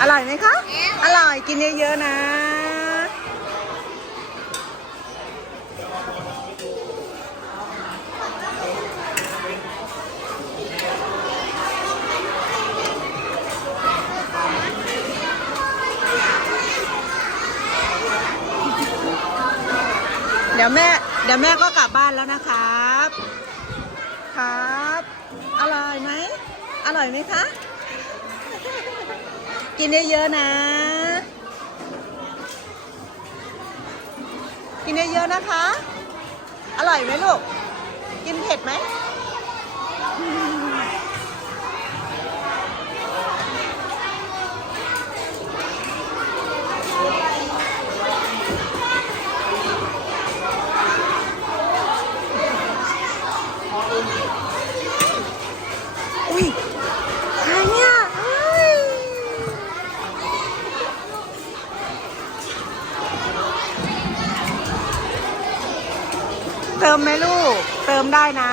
อร่อยไหมคะ อร่อยกินเยอะๆนะ เดี๋ยวแม่ เดี๋ยวแม่ก็กลับบ้านแล้วนะครับ ครับ อร่อยไหม อร่อยไหมคะ กินเยอะๆนะ กินเยอะๆนะคะ อร่อยไหมลูก กินเผ็ดไหม อุ้ยใครเนี่ยเฮ้ย เติมไหมลูก เติมได้นะ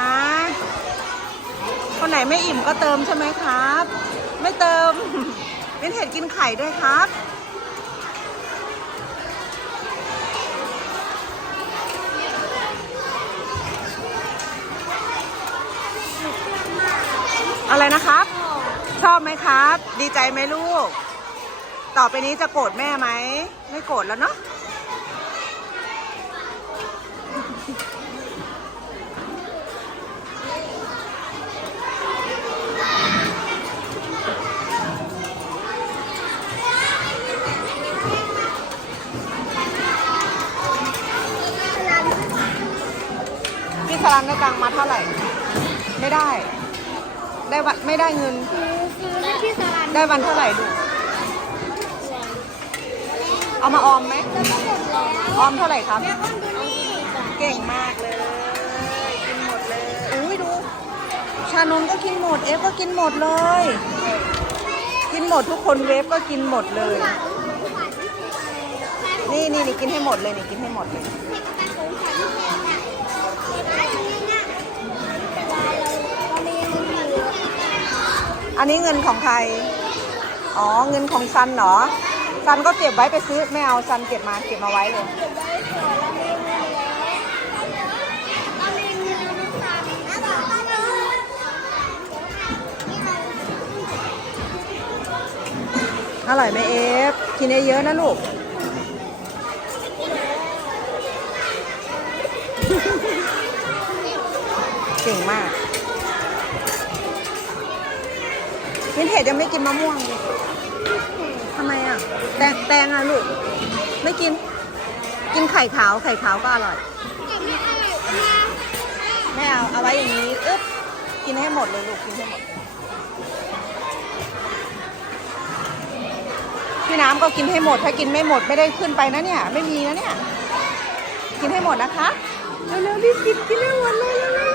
คนไหนไม่อิ่มก็เติมใช่ไหมครับ ไม่เติมเป็นเห็ดกินไข่ด้วยครับอะไรนะครับ ชอบไหมครับ ดีใจไหมลูก ต่อไปนี้จะโกรธแม่ไหม ไม่โกรธแล้วเนาะ สลันได้ตังค์มาเท่าไหร่ ไม่ได้ ได้วันไม่ได้เงิน ซื้อที่สลันได้วันเท่าไหร่ลูกเอามาออมไหมออมเท่าไหร่ครับ แม่อ้อมดูนี่เก่งมากเลย กินหมดเลยอุ้ยดู ชานนก็กินหมด เอฟก็กินหมดเลย กินหมดทุกคนเวฟก็กินหมดเลย นี่นี่นี่กินให้หมดเลยนี่กินให้หมดเลย อันนี้เงินของใคร อ๋อ เงินของซันเหรอ ซันก็เก็บไว้ไปซื้อไม่เอาซันเก็บมาเก็บมาไว้เลยอร่อยไหมเอฟ กินเยอะๆนะลูก เก่งมาก วินเทจยังไม่กินมะม่วงเลยทำไมอะ แตงแตงอะลูก ไม่กิน กินไข่ขาว ไข่ขาวก็อร่อยไม่เอา เอาไว้อย่างนี้อึ๊บกินให้หมดเลยลูก กินให้หมด พี่น้ำก็กินให้หมด ถ้ากินไม่หมดไม่ได้ขึ้นไปนะเนี่ย ไม่มีนะเนี่ย กินให้หมดนะคะ เร็วๆรีบกิน กินให้หมดเลยเร็ว